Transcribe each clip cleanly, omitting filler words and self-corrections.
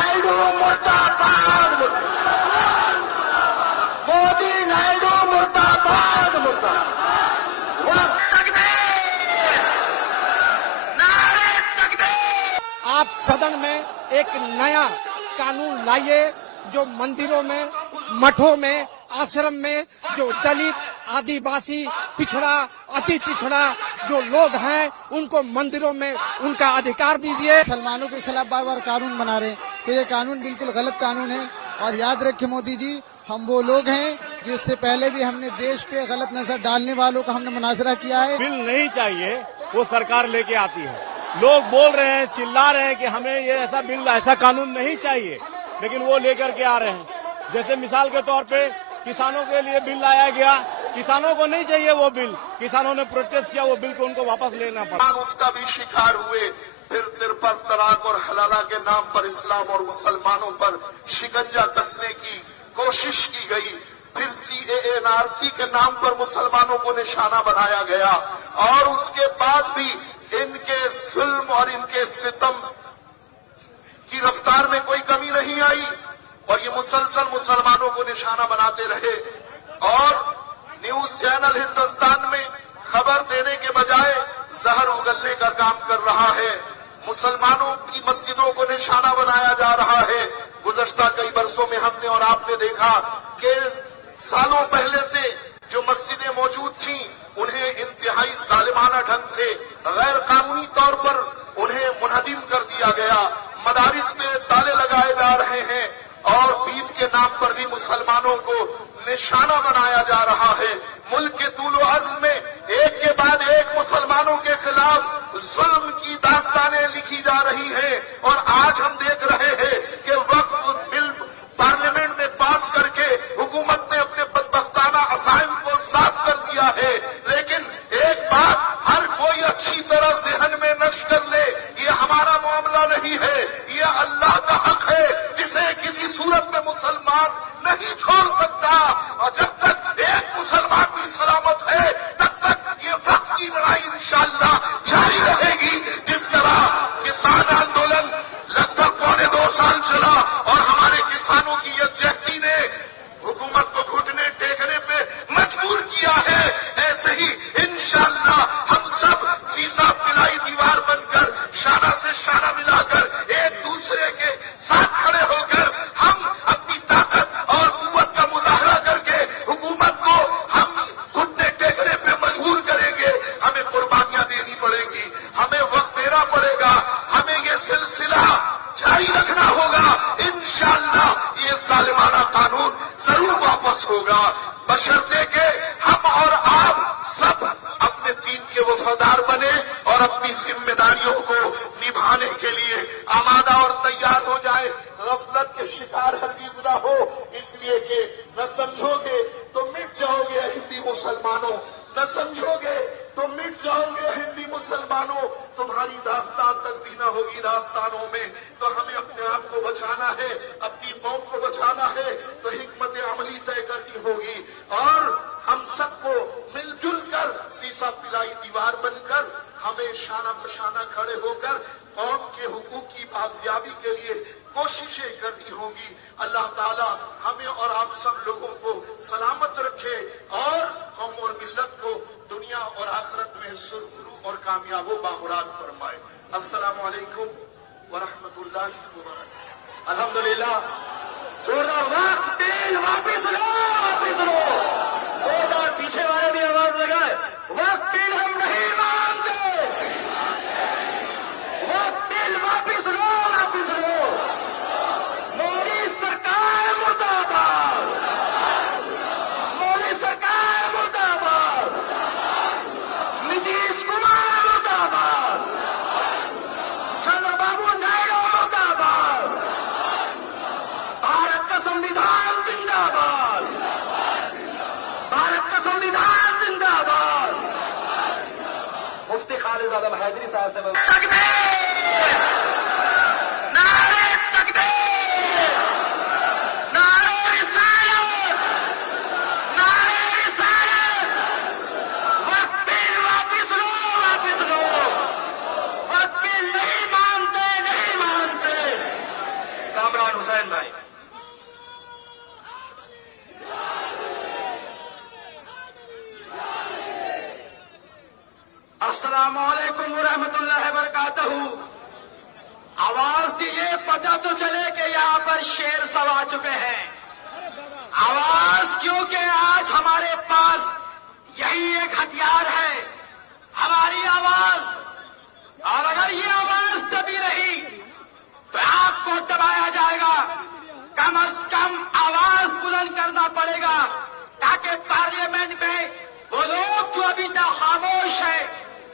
नायडू मुर्दाबाद, मोदी नायडू मुर्दाबाद, मुर्दाबाद। आप सदन में एक नया कानून लाइए जो मंदिरों में, मठों में, आश्रम में जो दलित, आदिवासी, पिछड़ा, अति पिछड़ा जो लोग हैं उनको मंदिरों में उनका अधिकार दीजिए। मुसलमानों के खिलाफ बार बार कानून बना रहे हैं, तो ये कानून बिल्कुल गलत कानून है। और याद रखें मोदी जी, हम वो लोग हैं जो इससे पहले भी हमने देश पे गलत नजर डालने वालों का हमने मुनाजरा किया है। बिल नहीं चाहिए, वो सरकार लेके आती है। लोग बोल रहे हैं, चिल्ला रहे हैं कि हमें ये ऐसा बिल, ऐसा कानून नहीं चाहिए, लेकिन वो लेकर के आ रहे हैं। जैसे मिसाल के तौर पे किसानों के लिए बिल लाया गया, किसानों को नहीं चाहिए वो बिल, किसानों ने प्रोटेस्ट किया, वो बिल को उनको वापस लेना पड़ा। उसका भी शिकार हुए, फिर तिरपन तलाक और हलाला के नाम पर इस्लाम और मुसलमानों पर शिकंजा कसने की कोशिश की गई। फिर CAA NRC के नाम पर मुसलमानों को निशाना बनाया गया, और उसके बाद भी इनके जुल्म और इनके सितम की रफ्तार में कोई कमी नहीं आई, और ये मुसलसल मुसलमानों को निशाना बनाते रहे। और न्यूज चैनल हिंदुस्तान में खबर देने के बजाय जहर उगलने का काम कर रहा है। मुसलमानों की मस्जिदों को निशाना बनाया जा रहा है। गुज़श्ता कई बरसों में हमने और आपने देखा कि सालों पहले से जो मस्जिदें मौजूद थीं, उन्हें इंतहाई जालिमाना ढंग से गैर कानूनी तौर पर उन्हें मुनहदिम कर दिया गया। मदारिस में ताले लगाए जा रहे हैं, और बीफ के नाम पर भी मुसलमानों को निशाना बनाया जा रहा है। मुल्क के तूलो अर्ज में एक के बाद एक मुसलमानों के खिलाफ जुल्म की दास्तानें लिखी जा रही हैं, और आज हम देख रहे हैं कि वक्फ बिल पार्लियामेंट में पास करके हुकूमत ने अपने बदबख्ताना अज़ाइम को साफ कर दिया है। लेकिन एक बात हर कोई अच्छी तरह ज़हन में नक्श कर ले, ये हमारा मामला नहीं है, ये अल्लाह का हक है जिसे किसी सूरत में मुसलमान नहीं छोड़ सकता। और जब तक एक मुसलमान भी सलामत है, तब तक ये वक्त की लड़ाई इंशाअल्लाह जारी रहेगी। जिस तरह किसान आंदोलन लगभग 2.25 साल चला, और हमारे किसानों की यकजहती ने हुकूमत को घुटने टेकने पे मजबूर किया है, ऐसे ही इंशाअल्लाह हम सब सीसा पिलाई दीवार बनकर, शाना से शाना मिलाकर, एक दूसरे के साथ खड़े होकर हम अपनी ताकत और कुव्वत का मुजाहरा करके हुकूमत को हम घुटने टेकने पे मजबूर करेंगे। हमें कुर्बानियां देनी पड़ेगी, हमें वक्त देना पड़ेगा, हमें ये सिलसिला जारी रखना होगा। इंशाअल्लाह ये जालिमाना कानून जरूर वापस होगा, बशर्ते के हम और आप सब अपने दीन के वफादार बने और अपनी जिम्मेदारियों को निभाने के लिए आमादा और तैयार हो जाए। गफलत के शिकार हरगिज न हो, इसलिए कि न समझोगे तो मिट जाओगे हिंदी मुसलमानों, न समझोगे तो मिट जाओगे हिंदी मुसलमानों। तुम्हारी दास्तान तक भी न होगी दास्तानों में। तो हमें अपने आप को बचाना है, अपनी कौम को बचाना है, तो हिकमत अमली तय करनी होगी, और हम सबको मिलजुल कर सीसा पिलाई दीवार बनकर हमें शाना बशाना खड़े होकर कौम के हुकूक की बाजियाबी के लिए कोशिशें करनी होगी। अल्लाह ताला हमें और आप सब लोगों को सलामत रखे, और कौम और मिल्लत को दुनिया और आखिरत में सुरखरू और कामयाब व बामुराद फरमाए। अस्सलामु अलैकुम व रहमतुल्लाहि व बरकातहू। अल्हम्दुलिल्लाह। जोरदार वापस लो, वापस लो। जोरदार पीछे वाले भी आवाज लगाए, वक्त हम नहीं मानते, वक्त वापस लो, वापस लो। मोदी सरकार मुर्दाबाद, मोदी सरकार मुर्दाबाद, नीतीश कुमार मुर्दाबाद, चंद्रबाबू नायडू मुर्दाबाद, भारत का संविधान जिंदाबाद, भारत का संविधान जिंदाबाद। मुफ्ती खालिद आलम हैदरी साहब से حسین بھائی. السلام علیکم ورحمۃ اللہ وبرکاتہ. آواز دیے پتہ تو چلے کہ یہاں پر شیر سب آ چکے ہیں. آواز کیونکہ آج ہمارے پاس یہی ایک ہتھیار ہے، ہماری آواز. اور اگر یہ آواز دبی رہی تو آپ کو دبایا جائے گا. کم از کم آواز بلند کرنا پڑے گا تاکہ پارلیمنٹ میں وہ لوگ جو ابھی تک خاموش ہیں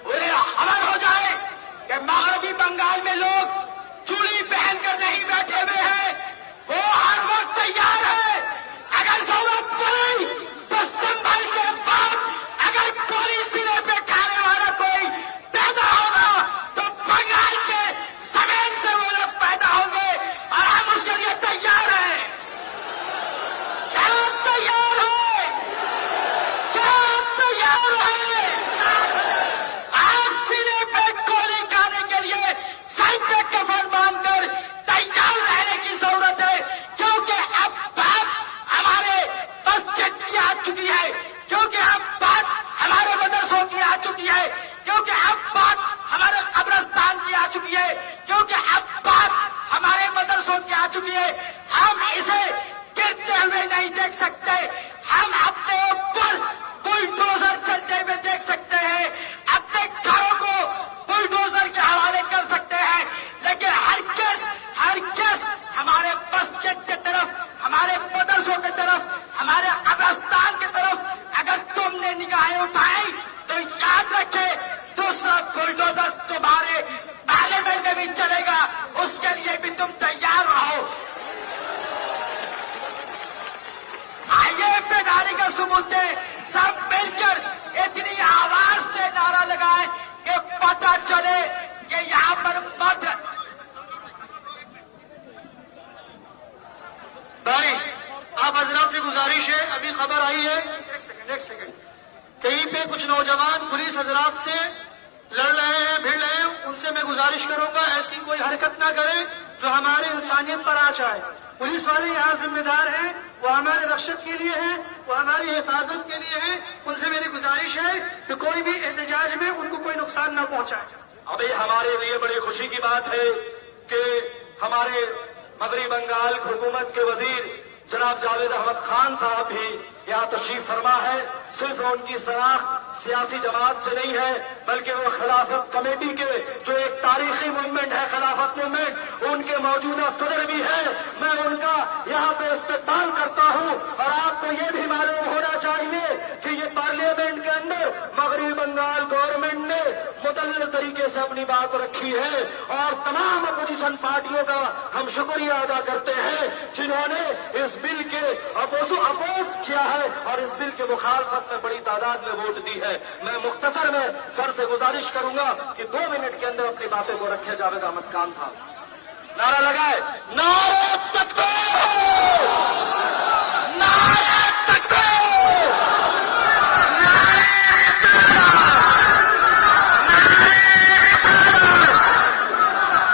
انہیں خبر ہو جائے کہ مغربی بنگال میں لوگ چوڑی پہن کر نہیں بیٹھے ہوئے ہیں، وہ ہر وقت تیار ہے. اگر ضرورت پڑی تو سنبھل کے بعد اگر گولی سینے پہ کھانے والا کوئی پیدا ہوگا تو بنگال کے زمین سے وہ لوگ پیدا ہوں گے اور ہم اس کے لیے تیار ہیں. کیا آپ تیار ہیں؟ کیا آپ تیار ہیں؟ آپ سینے پہ گولی کھانے کے لیے سر پہ کفن باندھ کر تیار رہنے کی ضرورت ہے، کیونکہ اب بات ہمارے مسجد کی آ چکی ہے، کیونکہ اب بات ہمارے مدرسوں کی آ چکی ہے، کیونکہ اب بات ہمارے قبرستان کی آ چکی ہے، کیونکہ اب بات ہمارے مدرسوں کی آ چکی ہے. ہم اسے گرتے ہوئے نہیں دیکھ سکتے. ہم اپنے اوپر بلڈوزر چلتے ہوئے دیکھ سکتے ہیں، اپنے گھروں کو بلڈوزر کے حوالے کر سکتے ہیں، لیکن ہر کس ہمارے مسجد کی طرف، ہمارے مدرسوں کی طرف، ہمارے قبرستان کی طرف اگر تم نے نگاہیں اٹھائی تو یاد رکھے دوسرا بلڈوزر تمہارے پارلیمنٹ میں بھی چلے گا. اس کے لیے بھی تم تیار رہو. آئیے بیداری کا ثبوت دیں، سب مل کر اتنی آواز سے نعرہ لگائیں کہ پتہ چلے کہ یہاں پر مرد. بھائی آپ حضرات سے گزارش ہے، ابھی خبر آئی ہے ایک سیکنڈ کہیں پہ کچھ نوجوان پولیس حضرات سے لڑ رہے ہیں، بھیڑ رہے ہیں. ان سے میں گزارش کروں گا ایسی کوئی حرکت نہ کریں جو ہمارے انسانیت پر آ جائے. پولیس والے یہاں ذمہ دار ہیں، وہ ہمارے رکشت کے لیے ہیں، وہ ہماری حفاظت کے لیے ہیں. ان سے میری گزارش ہے کہ کوئی بھی احتجاج میں ان کو کوئی نقصان نہ پہنچائے. ابھی ہمارے لیے بڑی خوشی کی بات ہے کہ ہمارے مغربی بنگال حکومت کے وزیر جناب جاوید احمد خان صاحب بھی یہاں تشریف فرما ہے. صرف ان کی شناخت سیاسی جماعت سے نہیں ہے بلکہ وہ خلافت کمیٹی کے جو ایک تاریخی موومنٹ ہے، خلافت موومنٹ، ان کے موجودہ صدر بھی ہے. میں ان کا یہاں پہ استقبال کرتا ہوں. اور آپ کو یہ بھی معلوم ہونا چاہیے کہ یہ پارلیمنٹ کے اندر مغربی بنگال گورنمنٹ نے مدلل طریقے سے اپنی بات رکھی ہے اور تمام اپوزیشن پارٹیوں کا ہم شکریہ ادا کرتے ہیں جنہوں نے اس بل کے اپوز کیا ہے اور اس بل کے مخالفت میں بڑی تعداد میں ووٹ دی ہے. میں مختصر میں سر سے گزارش کروں گا کہ 2 منٹ کے اندر اپنی باتیں کو رکھے. جاوید احمد خان صاحب نعرہ لگائے، نعرہ تکبیر، نعرہ تکبیر،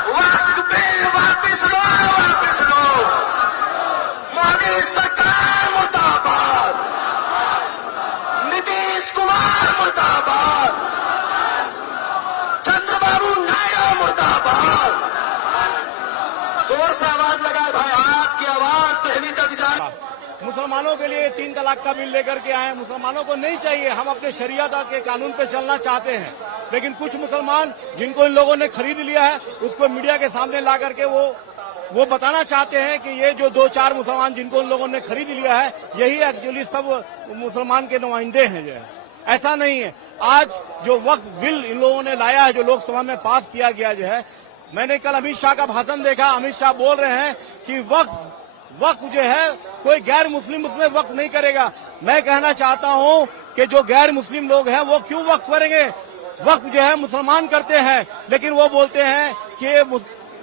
وقت بل واپس لو، واپس لو. مودی سرکار مرد آباد، نتیش کمار مرد آباد، چندر بابو نائیڈو مرد آباد. زور سے آواز لگائے بھائی، آپ کی آواز دہلی تک جائے. مسلمانوں کے لیے 3 طلاق کا بل لے کر کے آئے. مسلمانوں کو نہیں چاہیے، ہم اپنے شریعت کے قانون پہ چلنا چاہتے ہیں. لیکن کچھ مسلمان جن کو ان لوگوں نے خرید لیا ہے اس کو میڈیا کے سامنے لا کر کے وہ بتانا چاہتے ہیں کہ یہ جو 2-4 مسلمان جن کو ان لوگوں نے خرید لیا ہے یہی ایکچولی سب مسلمان کے نمائندے ہیں. جو ہے ایسا نہیں ہے. آج جو وقت بل ان لوگوں نے لایا ہے، جو لوک سبھا میں پاس کیا گیا، جو ہے میں نے کل امت شاہ کا بھاشن دیکھا. امت شاہ بول رہے ہیں کہ وقت جو ہے کوئی غیر مسلم اس میں وقت نہیں کرے گا. میں کہنا چاہتا ہوں کہ جو غیر مسلم لوگ ہیں وہ کیوں وقت کریں گے؟ وقت جو ہے مسلمان کرتے ہیں، لیکن وہ بولتے ہیں کہ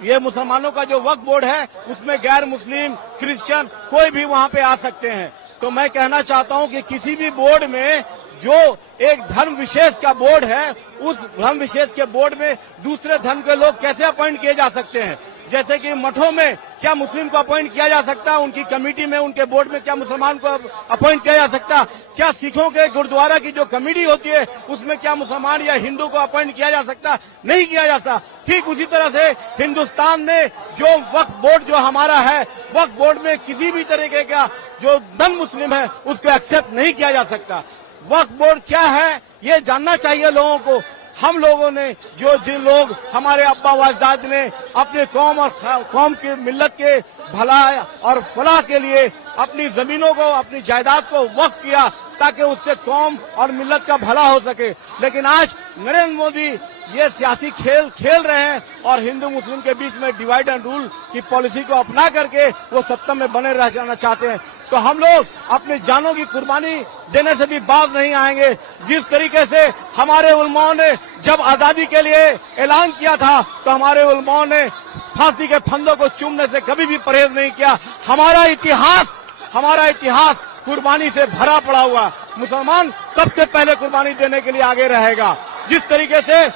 یہ مسلمانوں کا جو وقت بورڈ ہے اس میں غیر مسلم، کرسچن کوئی بھی وہاں پہ آ سکتے ہیں. تو میں کہنا چاہتا ہوں کہ کسی بھی بورڈ میں جو ایک دھرم وشیش کا بورڈ ہے اس دھرم وشیش کے بورڈ میں دوسرے دھرم کے لوگ کیسے اپوائنٹ کیے جا سکتے ہیں؟ जैसे कि मठों में क्या मुस्लिम को अपॉइंट किया जा सकता, उनकी कमेटी में, उनके बोर्ड में क्या मुसलमान को अपॉइंट किया जा सकता, क्या सिखों के गुरुद्वारा की जो कमेटी होती है उसमें क्या मुसलमान या हिंदू को अपॉइंट किया जा सकता, नहीं किया जा सकता। ठीक उसी तरह से हिंदुस्तान में जो वक्फ बोर्ड जो हमारा है, वक्फ बोर्ड में किसी भी तरीके का जो नॉन मुस्लिम है उसको एक्सेप्ट नहीं किया जा सकता। वक्फ बोर्ड क्या है ये जानना चाहिए लोगों को। हम लोगों ने जिन लोग हमारे अब्बा व अजदाद ने अपने कौम और कौम के मिल्लत के भला और फलाह के लिए अपनी जमीनों को, अपनी जायदाद को वक्फ किया ताकि उससे कौम और मिल्लत का भला हो सके, लेकिन आज नरेंद्र मोदी ये सियासी खेल रहे हैं और हिंदू मुस्लिम के बीच में डिवाइड एंड रूल की पॉलिसी को अपना करके वो सत्ता में बने रहना चाहते हैं। तो हम लोग अपने जानों की कुर्बानी देने से भी बाज नहीं आएंगे। जिस तरीके से हमारे उलमाओं ने जब आजादी के लिए ऐलान किया था तो हमारे उलमाओं ने फांसी के फंदों को चूमने से कभी भी परहेज नहीं किया। हमारा इतिहास कुर्बानी से भरा पड़ा हुआ। मुसलमान सबसे पहले कुर्बानी देने के लिए आगे रहेगा। जिस तरीके से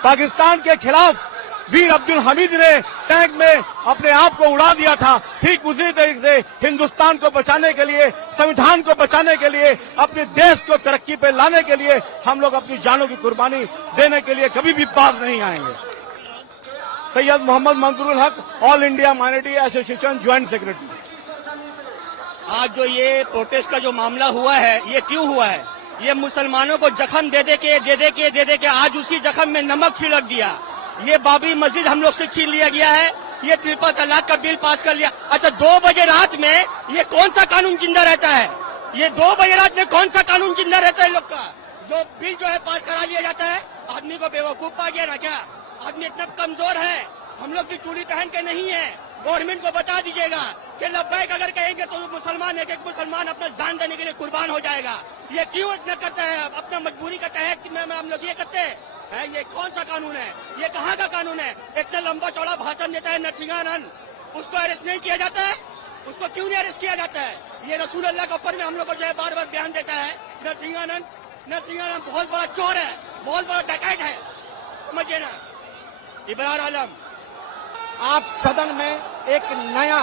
पाकिस्तान के खिलाफ वीर अब्दुल हमीद ने टैंक में अपने आप को उड़ा दिया था, ठीक उसी तरीके से हिंदुस्तान को बचाने के लिए, संविधान को बचाने के लिए, अपने देश को तरक्की पे लाने के लिए हम लोग अपनी जानों की कुर्बानी देने के लिए कभी भी बाज नहीं आएंगे। सैयद मोहम्मद मंजूरुल हक, all India minority association joint secretary. आज जो ये प्रोटेस्ट का जो मामला हुआ है, ये क्यों हुआ है? ये मुसलमानों को जख्म दे दे के आज उसी जख्म में नमक छिड़क दिया। ये बाबरी मस्जिद हम लोग से छीन लिया गया है, ये ट्रिपल तलाक का बिल पास कर लिया। अच्छा, 2 बजे रात में ये कौन सा कानून जिंदा रहता है? ये 2 बजे रात में कौन सा कानून जिंदा रहता है? लोग का जो बिल जो है पास करा लिया जाता है। आदमी को बेवकूफ पा गया ना क्या? आदमी इतना कमजोर है। हम लोग भी चूड़ी पहन के नहीं है। गवर्नमेंट को बता दीजिएगा कि लब्बैक अगर कहेंगे तो मुसलमान एक मुसलमान अपना जान देने के लिए कुर्बान हो जाएगा। ये क्यों इतना करता है? अपना मजबूरी का तहत में हम लोग ये करते हैं। ये कौन सा कानून है? ये कहाँ का कानून है? इतना लंबा चौड़ा भाषण देता है नरसिंहानंद, उसको अरेस्ट नहीं किया जाता है? उसको क्यों नहीं अरेस्ट किया जाता है? ये रसूल अल्लाह के ऊपर में हम लोग को जो है बार बार बयान देता है। नरसिंहानंद बहुत बड़ा चोर है, बहुत बड़ा डकैत है, समझिए ना। इब्रार आलम, आप सदन में एक नया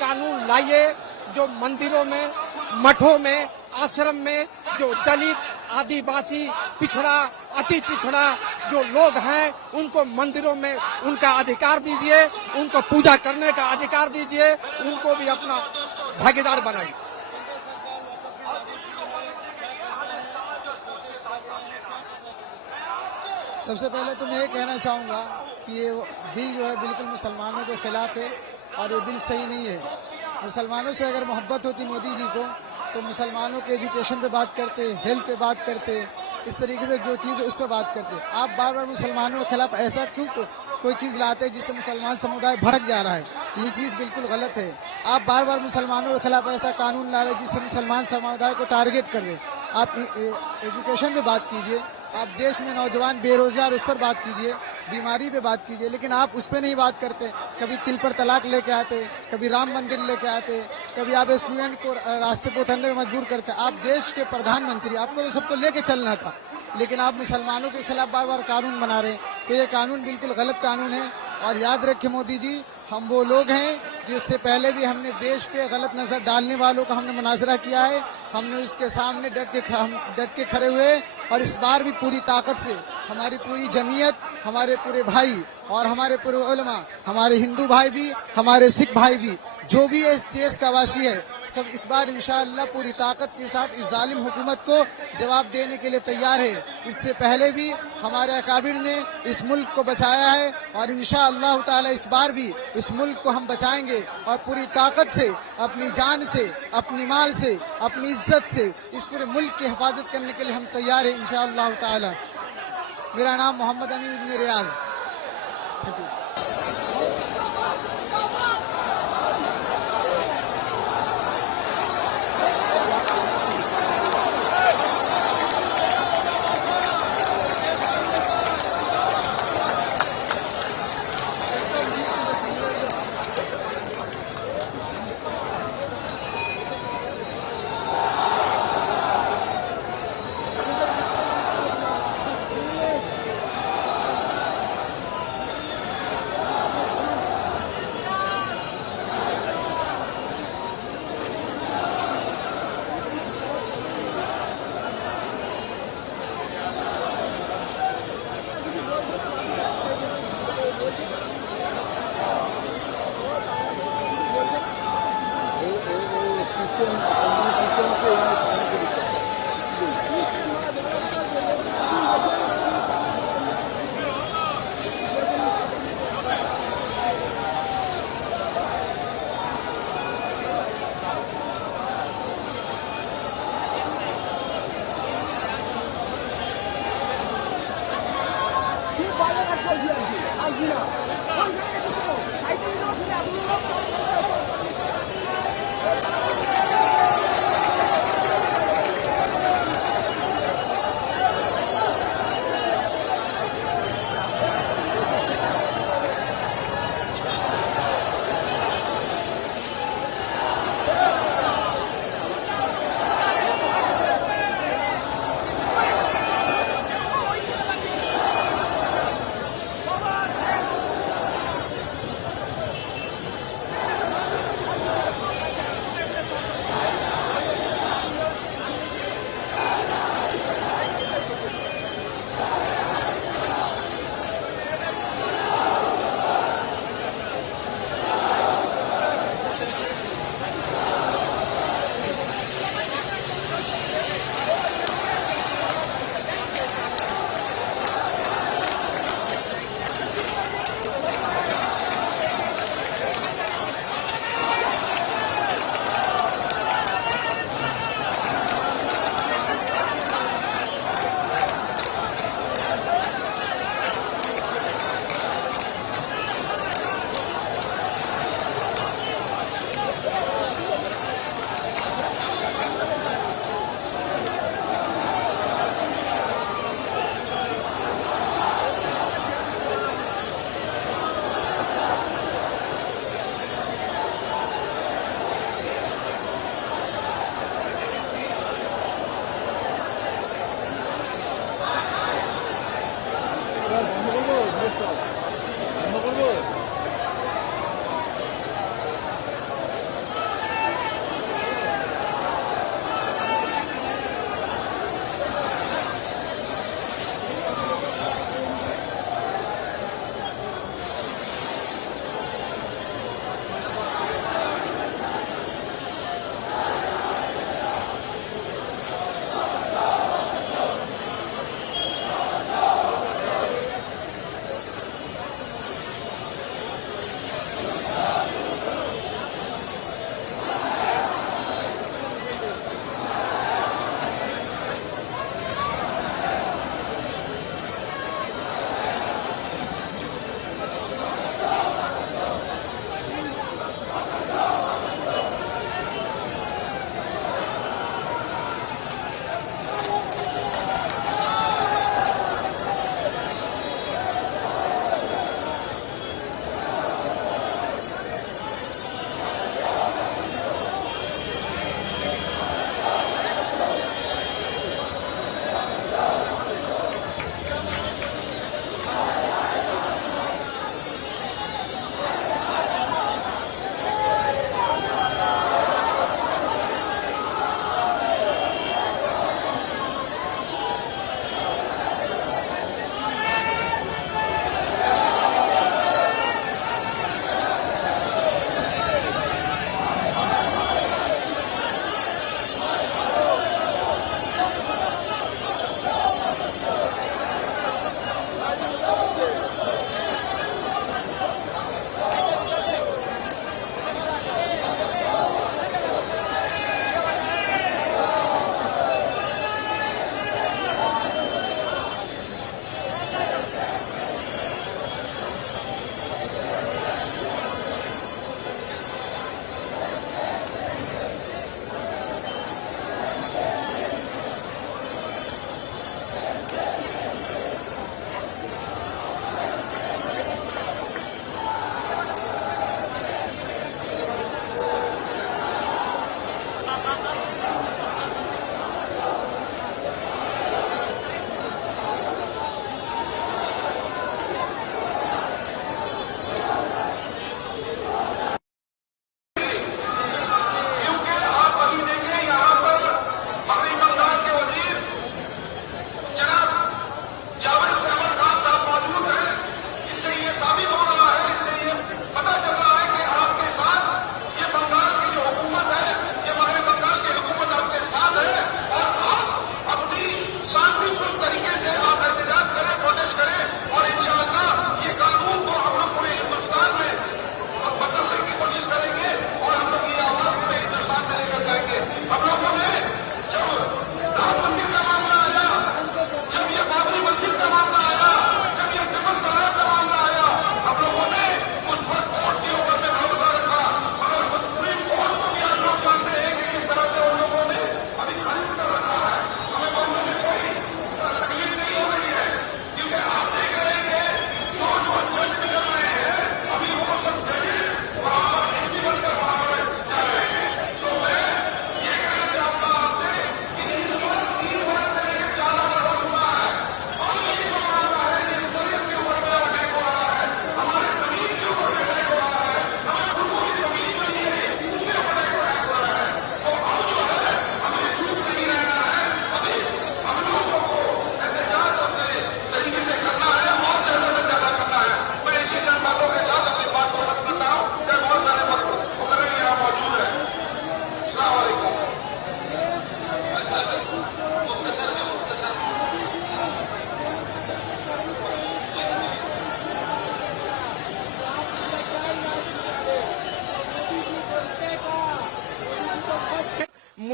कानून लाइए जो मंदिरों में, मठों में, आश्रम में जो दलित, आदिवासी, पिछड़ा, अति पिछड़ा जो लोग हैं उनको मंदिरों में उनका अधिकार दीजिए, उनको पूजा करने का अधिकार दीजिए, उनको भी अपना भागीदार बनाइए। सबसे पहले तो मैं ये कहना चाहूँगा कि ये बिल जो है बिल्कुल मुसलमानों के खिलाफ है और ये बिल सही नहीं है। मुसलमानों से अगर मोहब्बत होती मोदी जी को तो मुसलमानों के एजुकेशन पे बात करते, हेल्थ पे बात करते, इस तरीके से जो चीज़ है उस पर बात करते। आप बार बार मुसलमानों के खिलाफ ऐसा क्यों कोई चीज़ लाते हैं जिससे मुसलमान समुदाय भड़क जा रहा है? ये चीज़ बिल्कुल गलत है। आप बार बार मुसलमानों के खिलाफ ऐसा कानून ला रहे हैं जिससे मुसलमान समुदाय को टारगेट कर रहे। आप एजुकेशन पे बात कीजिए, आप देश में नौजवान बेरोजगार उस पर बात कीजिए, बीमारी पे बात कीजिए, लेकिन आप उस पर नहीं बात करते। कभी तिल पर तलाक लेके आते, कभी राम मंदिर लेके आते, कभी आप स्टूडेंट को रास्ते पर उतरने में मजबूर करते। आप देश के प्रधानमंत्री, आपको तो सबको लेके चलना था, लेकिन आप मुसलमानों के खिलाफ बार बार कानून बना रहे। तो ये कानून बिल्कुल गलत कानून है। और याद रखें मोदी जी, हम वो लोग हैं जो इससे पहले भी हमने देश पे गलत नजर डालने वालों का हमने मुनाजरा किया है। हमने उसके सामने डट के खड़े हुए और इस बार भी पूरी ताकत से हमारी पूरी जमीयत, हमारे पूरे भाई और हमारे पूरे उलमा, हमारे हिंदू भाई भी, हमारे सिख भाई भी, जो भी इस देश का वासी है, सब इस बार इंशाअल्लाह पूरी ताकत के साथ इस जालिम हुकूमत को जवाब देने के लिए तैयार है। इससे पहले भी हमारे अकाबिर ने इस मुल्क को बचाया है और इंशाअल्लाह ताला इस बार भी इस मुल्क को हम बचाएंगे और पूरी ताकत से, अपनी जान से, अपनी माल से, अपनी इज्जत से इस पूरे मुल्क की हिफाजत करने के लिए हम तैयार हैं इंशाअल्लाह ताला। मेरा नाम मोहम्मद अमीन इब्न रियाज।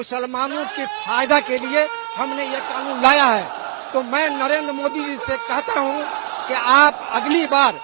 मुसलमानों के फायदा के लिए हमने ये कानून लाया है। तो मैं नरेंद्र मोदी जी से कहता हूं कि आप अगली बार